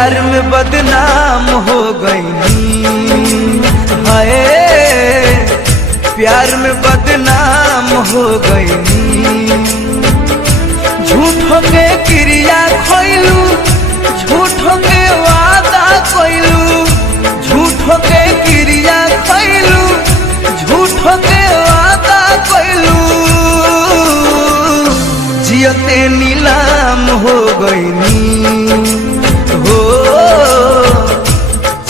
प्यार में बदनाम हो गई। हाय प्यार में बदनाम हो गई। झूठों के क्रिया खोइलू, झूठों के वादा कोइलू, झूठों के क्रिया खोइलू, झूठों के वादा कोइलू। जियते नीलाम हो गईनी हो,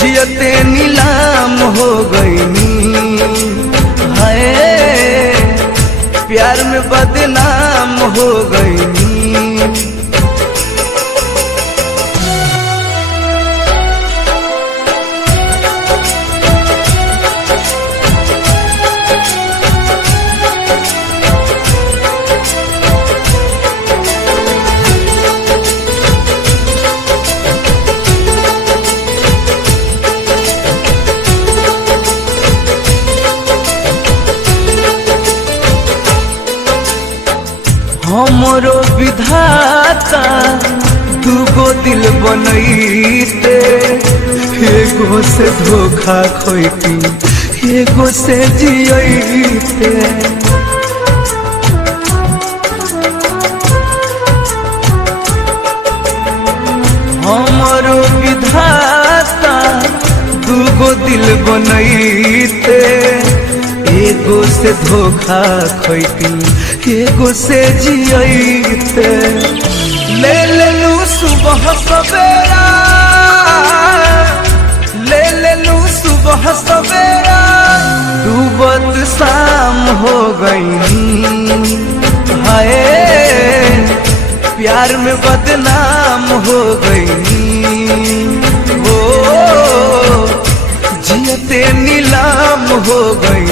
जियते नीलाम हो गईनी। हाय प्यार में बदनाम हो गईनी। हमरो विधाता दूगो दिल बनैते, एगो से धोखा खोइती, एगो से जियते। हमरो विधाता दूगो दिल बनैते, एगो से धोखा खोइती, एगो से जियते। ले लेलू सुबह सवेरा, ले लेलू सुबह सवेरा, डूबत शाम हो गई। हाय प्यार में बदनाम हो गई। ओ जियते नीलाम हो गई।